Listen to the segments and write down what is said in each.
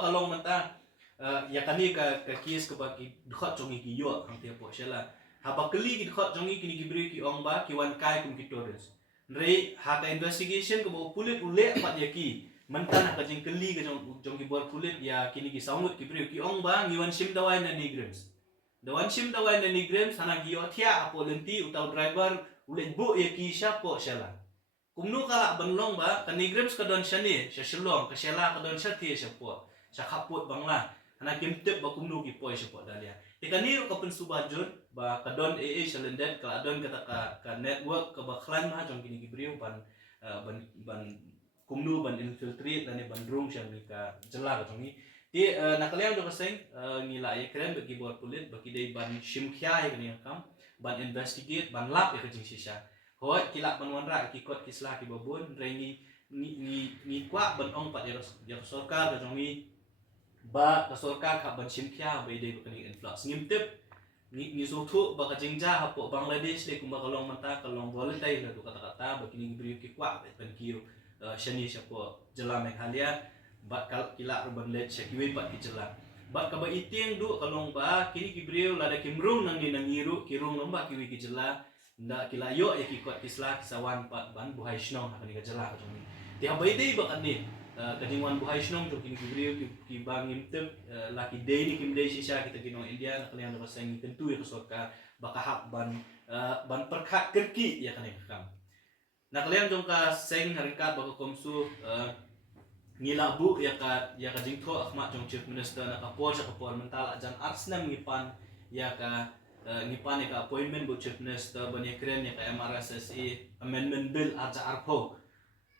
ba kalong mata ya kani ka kis ka ba ki dhot jongi ki yo ang tia po sela haba keli ki dhot jongi kini ki bri ki ong ba ki wan kai kum ki torres rei ha ka investigation ko bo pulit ule pat ya ki mentan ka jing keli ka jong ki bor pulit ya kini ki saungut ki bri ki ong ba ngiwan sim dawai na nigrams dawan sim dawai na nigrams sana ki yo thia apo lenti utau driver ule bu ya ki sha po sela kumnu kala banlong ba ka nigrams ka don shani sha shilong ka shela ka don shati sha po sha khaput bangla ana kimtep ba kumnu ki poi sha po dalia ikani ka pen subajun ba ka don shalendet ka don kata ka network ka ba klan ma jong kini gibriu ban kumnu ban infiltrate dan ban room sha mi ka jela ka jongi ti nakaliang do kaseng ngila ye kren bagi bor pulit bagi dei ban shimkhya ye kani kam ban investigate ban lap ye ka jing sisa hoi kilak ban wanra ki kot kislah ki babun rengi ni kwa ban ong pat ya sorkar ka jongi ba ka sorkar ka ban shimkhya be dei kani influx ngimtep ni so thu ba ka jingja hapo Bangladesh le kumba kalong mata kalong volatile na tu kata-kata bakini gibriu ki kwa ban kiu shani sapo jela Meghalaya ba kal kila urban let sekiwe pat ki jela ba ka ba iting du kalong ba kini gibriu lada kimrung nang ni nangiru kirung lomba kiwi ki jela nda kila yo ya ki kot kisla kisawan pat ban buhai shnong hakani ka jela ka jong ti habai dei ba kan ni kadingwan buhai shnong to kini gibriu ki bangim tem laki dei ni kim dei sisa kita kinong India nakalian ba sang tentu ya kesorka bakahap ban perkhat kerki ya kan kam nakalian jong ka seng harikat ba komsu ngila bu ya ka jingtho Ahmad jong chief minister na kapor sa kapor mental ajan arsnam ngipan ya ka ngipan ya ka appointment bu chief minister ban ya kren ya ka MRSSE amendment bill aja arpo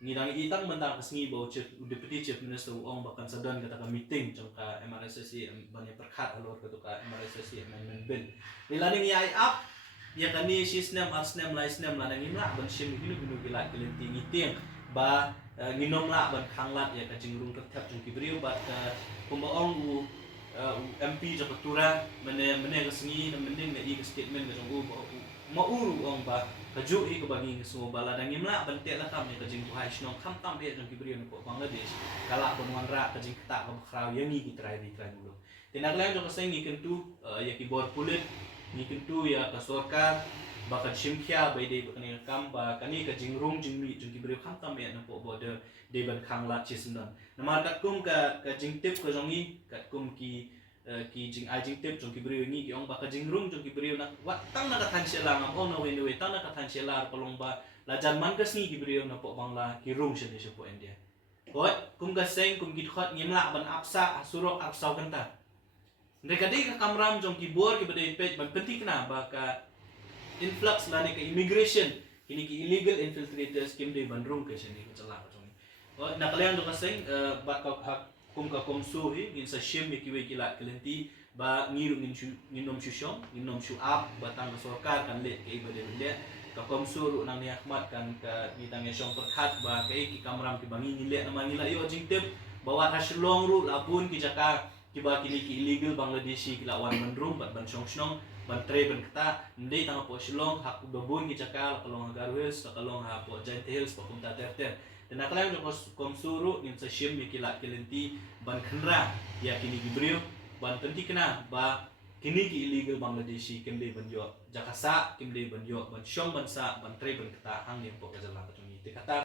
ngidang itang mentang kesngi bau chief deputy chief minister ong bahkan sedang kata ka meeting jong ka MRSSE ban ya perkhat alor ka MRSSE amendment bill nilaning ya up ya kani sisnem arsnem laisnem lanang imla ban sim ginu gila kelenti ngiting ba nginom la ban khanglat ya ka jingrung tertap jong kibriu ba ka kumbaong u MP Jakarta mene kesngi mending na i statement ka jong u mauru ong ba kaju i ka bagi semua bala dang imla ban te la kam ya ka jing buhai shnong kham tam be jong kibriu ko Bangladesh kala bon wanra ka jing ta ka khrau yangi ki trai dulu tinaglang jong kaseng ngikentu ya ki bor pulit ngikentu ya ka sorkar bakat shimkhya bai dei bakani kam ba kani ka jingrung jingmi jung kibriu kham tam ya na po border de ban khangla chisendan namar kat kum ka jingtip ka jongi kat kum ki jing ai jingtip jung kibriu ni ki ong ba ka jingrung jung kibriu na wat tang na ka than sela ngam ong na we tang na ka than sela palong ba la jan man ka sni kibriu na po bangla ki rung shen se po India hoi kum ka seng kum ki khot ngimla ban apsa asurok apsau kanta mereka dei ka kamram jong ki bor ki badai page ban penting na ba ka influx lani ka immigration kini ki illegal infiltrators kim de bandrung ke sini ka chala ka jong nakalian do kaseng ba ka kum ka komsu hi gin sa shim ki we kila kelenti ba ngiru nginom shushong nginom shu up batang ka sorkar kan le ke bade le ka komsu nang ni Ahmad kan ka nitang yashong perkhat ba ke ki kamram ki bangi ngile na mangila yo jingtep bawa haslong ru labun ki jaka kiba kini ki illegal Bangladeshi kila wan mandrum ban shongshnong ban tre ban kata ndei tang po shilong hak babun ki jaka kalong Garu Hills kalong ha po Giant Hills po kumta terter dan naklang jong komsuru nin sa shim mi kila kelenti ban khnra ya kini gibriu ban tenti kena ba kini ki illegal Bangladeshi kemde ban yo jakasa kemde ban yo ban shong ban sa ban tre ban kata hang ni po kajala ka tungi te kata